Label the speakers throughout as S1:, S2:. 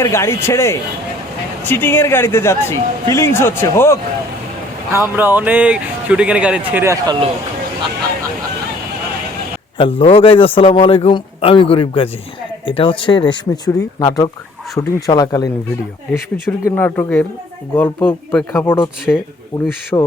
S1: এর গাড়ি ছেড়ে চিটিং এর গাড়িতে যাচ্ছি। ফিলিংস হচ্ছে হোক।
S2: আমরা অনেক শুটিং এর গাড়ি ছেড়ে আসার লোক।
S1: হ্যালো গাইজ আসসালামু আলাইকুম। আমি গরিব গাজী। এটা হচ্ছে রেশমি চুরি নাটক শুটিং চলাকালীন ভিডিও রেশমি চুরিকে নাটকের গল্প প্রেক্ষাপট হচ্ছে উনিশশো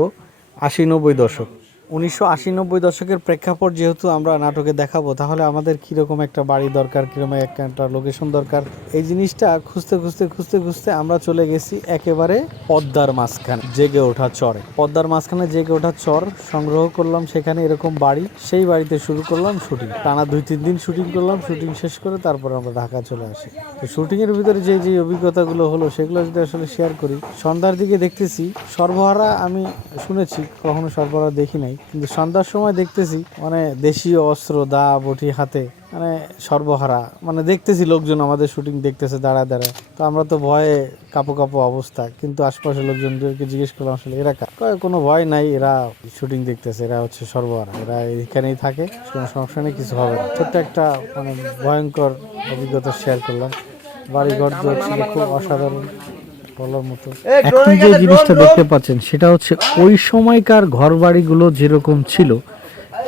S1: আশি নব্বই দশক। উনিশশো আশি নব্বই দশকের প্রেক্ষাপট যেহেতু আমরা নাটকে দেখাবো, তাহলে আমাদের কীরকম একটা বাড়ি দরকার, কীরকম একটা লোকেশন দরকার? এই জিনিসটা খুঁজতে খুঁজতে খুঁজতে খুঁজতে আমরা চলে গেছি একেবারে পদ্মার মাঝখানে, জেগে ওঠা চরে। পদ্মার মাঝখানে জেগে ওঠা চর সংগ্রহ করলাম, সেখানে এরকম বাড়ি, সেই বাড়িতে শুরু করলাম শুটিং। টানা দুই, তিন দিন শুটিং করলাম, শুটিং শেষ করে তারপর আমরা ঢাকা চলে আসি। তো শুটিং এর ভিতরে যে যে অভিজ্ঞতাগুলো হলো, সেগুলো যদি আসলে শেয়ার করি, সন্ধ্যার দিকে দেখতেছি সর্বহারা আমি শুনেছি, কখনো সর্বহারা দেখি নাই কিন্তু সন্ধ্যার সময় দেখতেছি মানে দেশীয় অস্ত্র, দা, বটি, হাতে মানে সর্বহারা। মানে দেখতেছি লোকজন আমাদের শুটিং দেখতেছে, দাঁড়ায় দাঁড়ায়। তো আমরা তো ভয়ে কাপো কাপো অবস্থা, কিন্তু আশপাশের লোকজনদেরকে জিজ্ঞেস করলাম, আসলে এরা? কোনো ভয় নাই, এরা শুটিং দেখতেছে, এরা হচ্ছে সর্বহারা। এরা এখানেই থাকে, কোনো সমস্যা নেই, কিছু হবে না। ছোট্ট একটা মানে ভয়ঙ্কর অভিজ্ঞতা শেয়ার করলাম। বাড়ি ঘর খুব অসাধারণ। বলার মতো। এখন যে জিনিসটা দেখতে পাচ্ছেন সেটা হচ্ছে ওই সময়কার ঘর বাড়িগুলো যেরকম ছিল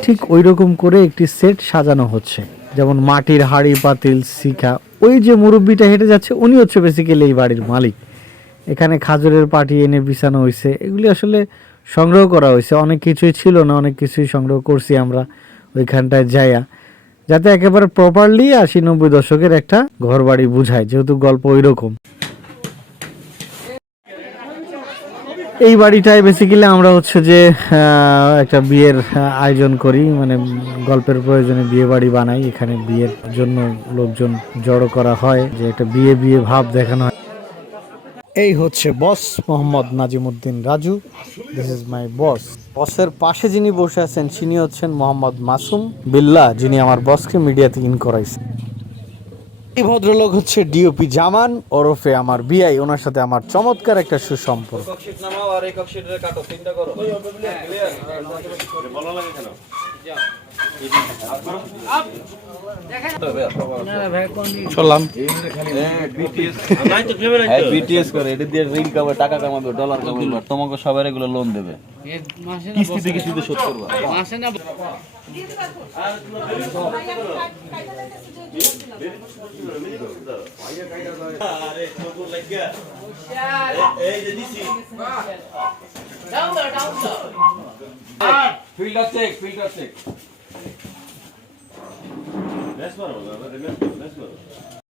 S1: ঠিক ওই রকম করে একটি সেট সাজানো হচ্ছে। যেমন মাটির হাড়ি পাতিল শিখা ওই যে মুরব্বিটা হেঁটে যাচ্ছে উনি হচ্ছে বেসিক্যালি এই বাড়ির মালিক। এখানে খাজুরের পাটি এনে বিছানো হয়েছে এগুলি আসলে সংগ্রহ করা হয়েছে অনেক কিছুই ছিল না অনেক কিছুই সংগ্রহ করছি আমরা ওইখানটায় যাইয়া। যাতে একেবারে প্রপারলি আশি নব্বই দশকের একটা ঘর বাড়ি বুঝায় যেহেতু গল্প ওই রকম এই বাড়িটায় বেসিক্যালি আমরা হচ্ছে যে একটা বিয়ের আয়োজন করি। মানে গল্পের প্রয়োজনে বিয়ে বাড়ি বানাই। এখানে বিয়ের জন্য লোকজন জড়ো করা হয়, যে একটা বিয়ে বিয়ে ভাব দেখানো হয়। এই হচ্ছে boss Mohammad Nazimuddin Raju. This is my boss বসের পাশে যিনি বসে আছেন তিনি হচ্ছেন মোহাম্মদ মাসুম বিল্লাহ যিনি আমার বসকে মিডিয়াতে ইন করাইছেন। এই ভদ্রলোক হচ্ছে ডিওপি জামান ওরফে আমার বিআই ওনার সাথে আমার চমৎকার একটা সুসম্পর্ক। চললাম।
S2: বিটিএস করে এটা দিয়ে ঋণ কামাবে টাকা কামাবে ডলার কামাবে আর তোমাকে সবার এগুলো লোন দেবে। কিস্তিতে কিস্তিতে শোধ করবা। Filtre çek, filtre çek. Mes var orada, mes var, mes var.